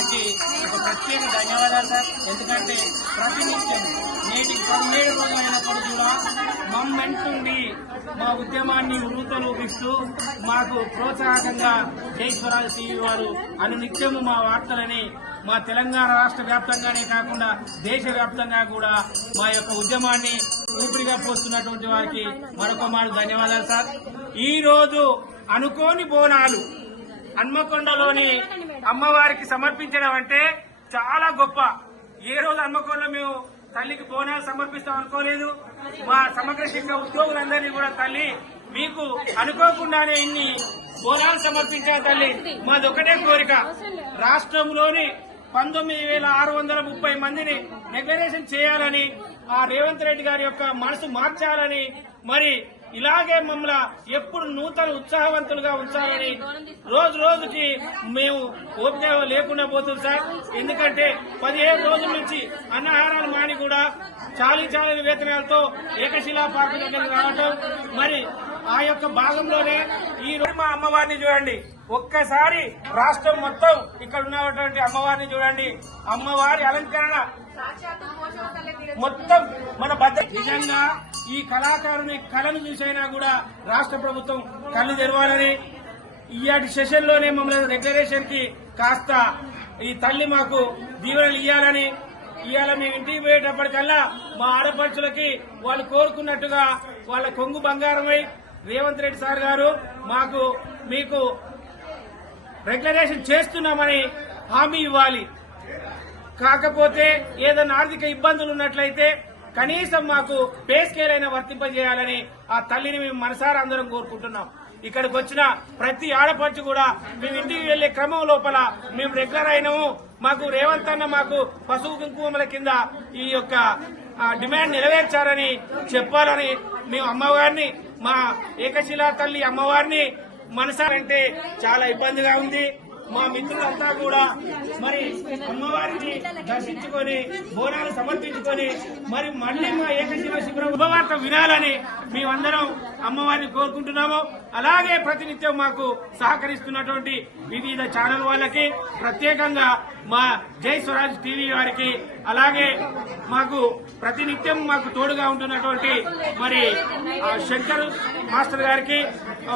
గారికి ఒక ప్రత్యేక ధన్యవాదాలు సార్. ఎందుకంటే ప్రతినిత్యం నేటికి 17 రోజులైనప్పుడు కూడా మమ్మెంటుండి మా ఉద్యమాన్ని ఉర్రూతలూపిస్తూ మాకు ప్రోత్సాహకంగా జై స్వరాజ్ టీవీ వారు అనునిత్యము మా వార్తలని మా తెలంగాణ రాష్ట్ర వ్యాప్తంగానే కాకుండా దేశవ్యాప్తంగా కూడా మా యొక్క ఉద్యమాన్ని ఊపిరిగా పోస్తున్నటువంటి వారికి మరొక మారు ధన్యవాదాలు సార్. ఈ రోజు అనుకోని బోనాలు హన్మకొండలోని అమ్మవారికి సమర్పించడం అంటే చాలా గొప్ప. ఏ రోజు హన్మకొండలో మేము తల్లికి బోనాలు సమర్పిస్తాం అనుకోలేదు. మా సమగ్ర శిక్ష ఉద్యోగులందరినీ కూడా తల్లి మీకు అనుకోకుండానే ఇన్ని బోనాలు సమర్పించారు తల్లి. మాది ఒకటే కోరిక, రాష్ట్రంలోని 19,630 మందిని డిక్లరేషన్ చేయాలని, ఆ రేవంత్ రెడ్డి గారి యొక్క మనసు మార్చాలని, మరి ఇలాగే మమ్మల్ని ఎప్పుడు నూతన ఉత్సాహవంతులుగా ఉంచాలని రోజు రోజుకి మేము ఓపిక లేకుండా పోతుంది సార్. ఎందుకంటే 17 రోజుల నుంచి అన్నహారాలు మాని కూడా చాలీ వేతనాలతో ఏకశిలా పార్కు దగ్గరికి రావటం, మరి ఆ యొక్క భాగంలోనే ఈ రోజు మా అమ్మవారిని చూడండి. ఒక్కసారి రాష్ట్రం మొత్తం ఇక్కడ ఉన్నటువంటి అమ్మవారిని చూడండి. అమ్మవారి అలంకరణ మొత్తం మన భద్రత. నిజంగా ఈ కళాకారుని కళను చూసైనా కూడా రాష్ట్ర ప్రభుత్వం కళ్ళు తెరవాలని, ఈయాటి సెషన్ లోనే మమ్మల్ని డిక్లరేషన్ కి కాస్త ఈ తల్లి మాకు దీవెనలు ఇవ్వాలని, ఇవాళ మేము ఇంటికి పోయేటప్పటికల్లా మా ఆడపడుచులకి వాళ్ళు కోరుకున్నట్టుగా వాళ్ళ కొంగు బంగారమై రేవంత్ రెడ్డి సార్ గారు మీకు డిక్లరేషన్ చేస్తున్నామని హామీ ఇవ్వాలి. కాకపోతే ఏదైనా ఆర్థిక ఇబ్బందులు ఉన్నట్లయితే కనీసం మాకు పే స్కేల్ అయినా వర్తింపజేయాలని ఆ తల్లిని మేము మనసారా అందరం కోరుకుంటున్నాం. ఇక్కడికి వచ్చిన ప్రతి ఆడపడుచు కూడా మేము ఇంటికి వెళ్లే క్రమం లోపల మేము రెగ్యులర్ అయినాము, మాకు రేవంత్ అన్న మాకు పసుపు కుంకుమల కింద ఈ యొక్క డిమాండ్ నెరవేర్చారని చెప్పాలని మేము అమ్మవారిని, మా ఏకశిలా తల్లి అమ్మవారిని మనసారంటే చాలా ఇబ్బందిగా ఉంది. మా మిత్రులంతా కూడా మరి అమ్మవారిని దర్శించుకొని బోనాలు సమర్పించుకొని మరి మళ్లీ మా ఏకశిల శిబిరం శుభవార్త వినాలని మేమందరం అమ్మవారిని కోరుకుంటున్నాము. అలాగే ప్రతినిత్యం మాకు సహకరిస్తున్నటువంటి వివిధ ఛానల్ వాళ్ళకి, ప్రత్యేకంగా మా జై స్వరాజ్ టీవీ వారికి, అలాగే మాకు ప్రతినిత్యం మాకు తోడుగా ఉంటున్నటువంటి మరి శంకర్ మాస్టర్ గారికి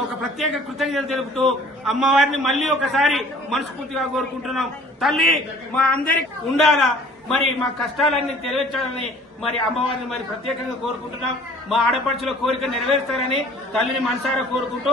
ఒక ప్రత్యేక కృతజ్ఞతలు తెలుపుతూ అమ్మవారిని మళ్లీ ఒకసారి మనస్ఫూర్తిగా కోరుకుంటున్నాం. తల్లి మా అందరికి ఉండాలా, మరి మా కష్టాలన్నీ నెరవేర్చాలని మరి అమ్మవారిని మరి ప్రత్యేకంగా కోరుకుంటున్నాం. మా ఆడపడుచుల కోరిక నెరవేరుస్తారని తల్లిని మనసారా కోరుకుంటూ